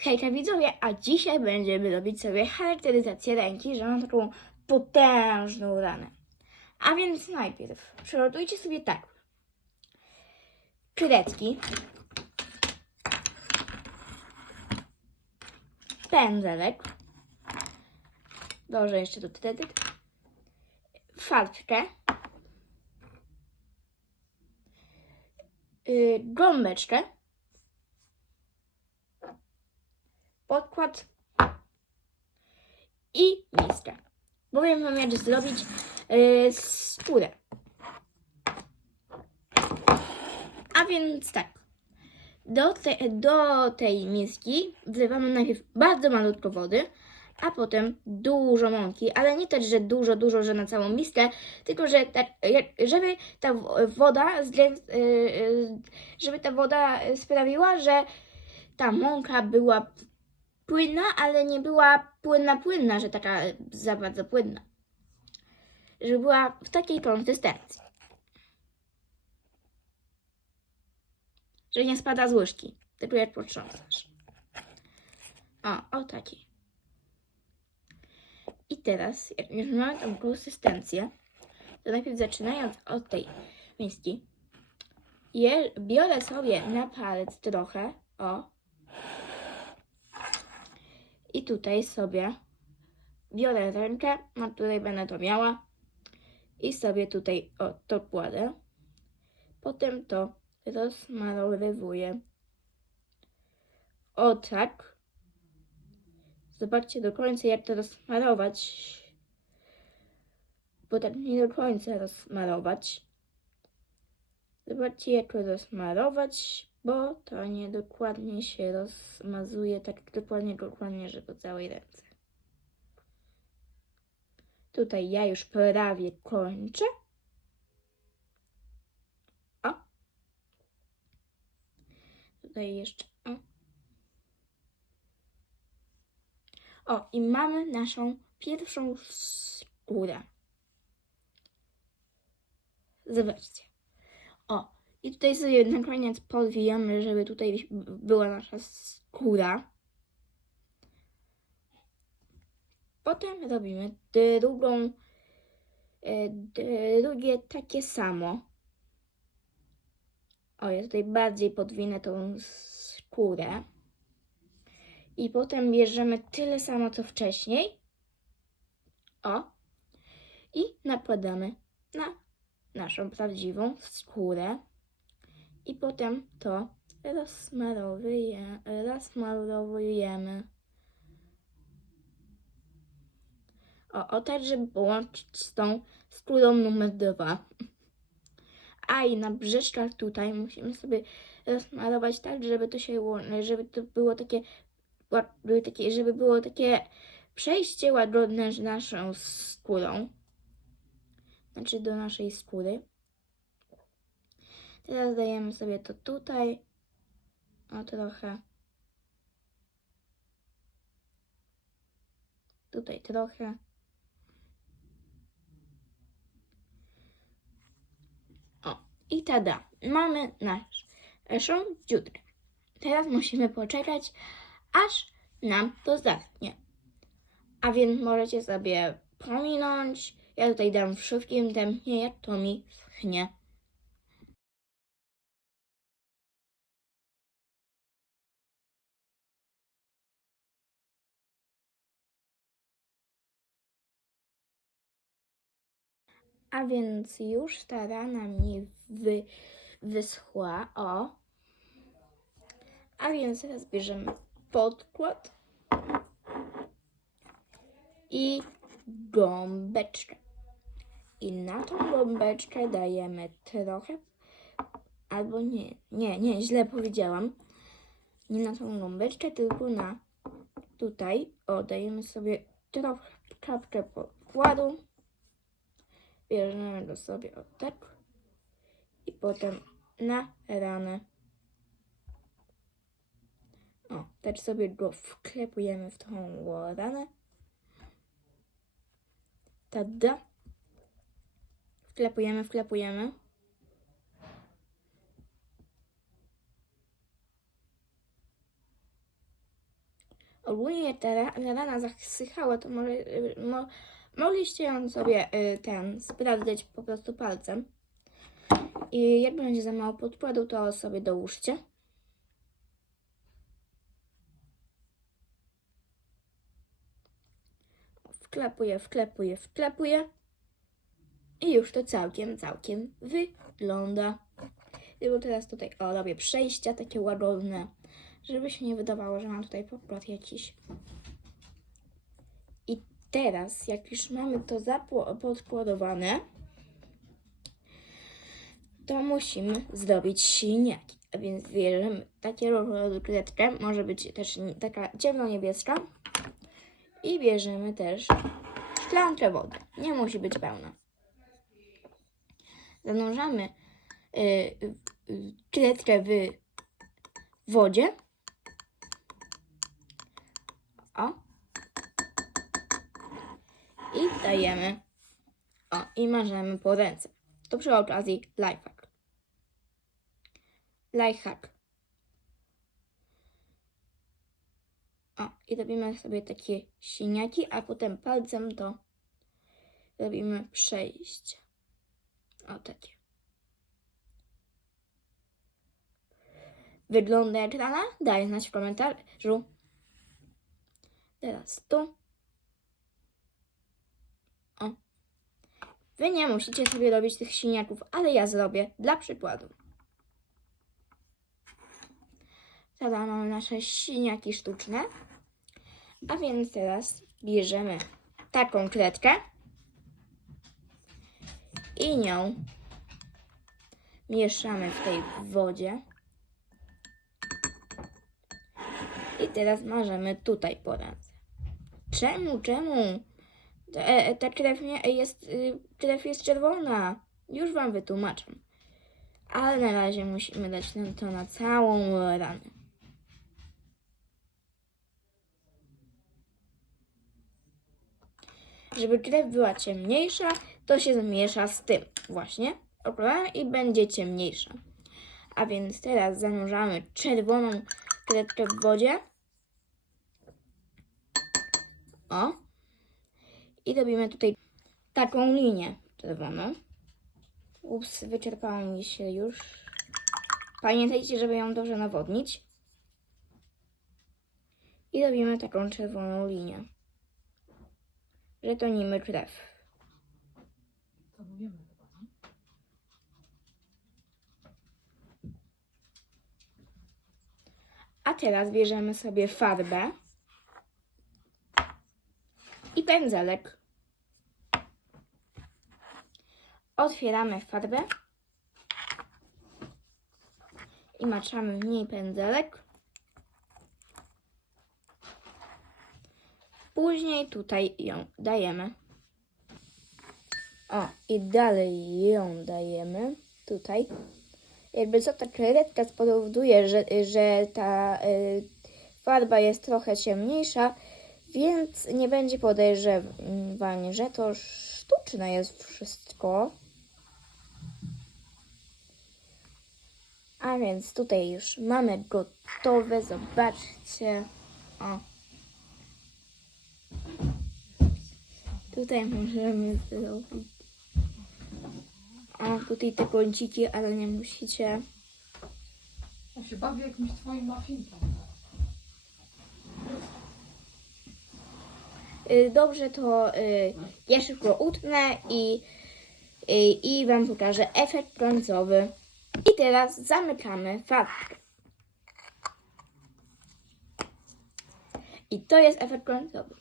Hejka widzowie, a dzisiaj będziemy robić sobie charakteryzację ręki, że mam taką potężną ranę. A więc najpierw przygotujcie sobie tak. Kredki. Pędzelek. Dobrze, jeszcze do kredek. Farbkę. Yy, gąbeczkę. Podkład i miskę. Bowiem mam jak zrobić yy, skórę. A więc tak. Do, te, do tej miski wlewamy najpierw bardzo malutko wody, a potem dużo mąki, ale nie też, że dużo, dużo, że na całą miskę, tylko że tak, jak- żeby ta woda, yy, yy, żeby ta woda sprawiła, że ta mąka była płynna, ale nie była płynna, płynna, że taka za bardzo płynna. Że była w takiej konsystencji. Że nie spada z łyżki, tylko jak potrząsasz. O, o takiej. I teraz, jak już mamy tą konsystencję, to najpierw zaczynając od tej miski, je, biorę sobie na palec trochę, o, i tutaj sobie biorę rękę, na której będę to miała i sobie tutaj o, to kładę. Potem to rozmalowywuję. O tak. Zobaczcie do końca jak to rozmalować. Bo tak nie do końca rozmalować. Zobaczcie jak to rozmalować, bo to niedokładnie się rozmazuje, tak dokładnie, dokładnie, że po całej ręce. Tutaj ja już prawie kończę. O. Tutaj jeszcze. O. O, i mamy naszą pierwszą skórę. Zobaczcie. O, i tutaj sobie na koniec podwijamy, żeby tutaj była nasza skóra. Potem robimy drugą, e, drugie takie samo. O, ja tutaj bardziej podwinę tą skórę. I potem bierzemy tyle samo, co wcześniej. O. I nakładamy na naszą prawdziwą skórę i potem to rozsmarowuje, rozsmarowujemy. O, o tak, żeby połączyć z tą skórą numer dwa. A i na brzeczkach tutaj musimy sobie rozsmarować tak, żeby to się żeby to było takie, były takie żeby było takie przejście łagodne z naszą skórą. Znaczy do naszej skóry. Teraz dajemy sobie to tutaj. O trochę. Tutaj trochę. O, i tada. Mamy nasz, naszą dziurkę. Teraz musimy poczekać, aż nam to zaschnie. A więc możecie sobie pominąć. Ja tutaj dam w szybkim tempie, jak to mi schnie. A więc już ta rana mi wy, wyschła. O. A więc teraz bierzemy podkład i gąbeczkę. I na tą gąbeczkę dajemy trochę, albo nie, nie, nie, źle powiedziałam. Nie na tą gąbeczkę, tylko na tutaj. O, dajemy sobie trochę kapkę podkładu. Bierzemy go sobie o tak. I potem na ranę. O, też sobie go wklepujemy w tą ranę. Tada. Wklepujemy, wklepujemy. Ogólnie ta ra- rana zasychała, to może, y, mo, mogliście ją sobie y, ten sprawdzać po prostu palcem. I jak będzie za mało podkładu, to sobie dołóżcie. Wklepuję, wklepuję, wklepuję. I już to całkiem, całkiem wygląda. Tylko teraz tutaj, o, robię przejścia takie łagodne, żeby się nie wydawało, że mam tutaj podkład jakiś. Teraz, jak już mamy to podkładowane, to musimy zrobić siniaki. A więc bierzemy takie kredkę, może być też taka ciemno-niebieska. I bierzemy też szklankę wody. Nie musi być pełna. Zanurzamy y, kredkę w wodzie. O. Dajemy. O, i marzemy po ręce. To przy okazji lifehack. Lifehack. O, i robimy sobie takie siniaki, a potem palcem to robimy przejście. O, takie. Wygląda jak rana? Daj znać w komentarzu. Teraz tu. O. Wy nie musicie sobie robić tych siniaków, ale ja zrobię dla przykładu. Teraz mamy nasze siniaki sztuczne. A więc teraz bierzemy taką kredkę i nią mieszamy w tej wodzie. I teraz marzemy tutaj po ręce. Czemu, czemu? Ta, e, ta krew nie, jest, y, krew jest czerwona. Już wam wytłumaczę. Ale na razie musimy dać nam to na całą ranę. Żeby krew była ciemniejsza, to się zmiesza z tym właśnie okularem i będzie ciemniejsza. A więc teraz zanurzamy czerwoną kredkę w wodzie. O. I robimy tutaj taką linię czerwoną. Ups, wyczerpało mi się już. Pamiętajcie, żeby ją dobrze nawodnić. I robimy taką czerwoną linię. Że to niby krew. A teraz bierzemy sobie farbę i pędzelek. Otwieramy farbę i maczamy w niej pędzelek. Później tutaj ją dajemy. O, i dalej ją dajemy tutaj jakby co ta krewetka spowoduje, że, że ta y, farba jest trochę ciemniejsza, więc nie będzie podejrzewanie, że to sztuczne jest wszystko. A więc tutaj już mamy gotowe, zobaczcie. O. Tutaj możemy zrobić o, tutaj te kąciki, ale nie musicie. Ja się bawię jakimś twoim muffinkiem. Y, Dobrze, to y, ja szybko utnę i, y, i Wam pokażę efekt końcowy. I teraz zamykamy farbkę. I to jest efekt końcowy.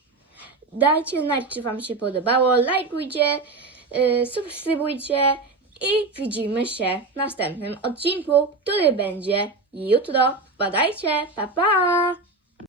Dajcie znać, czy Wam się podobało. Lajkujcie, y, subskrybujcie i widzimy się w następnym odcinku, który będzie jutro. Wpadajcie, pa pa!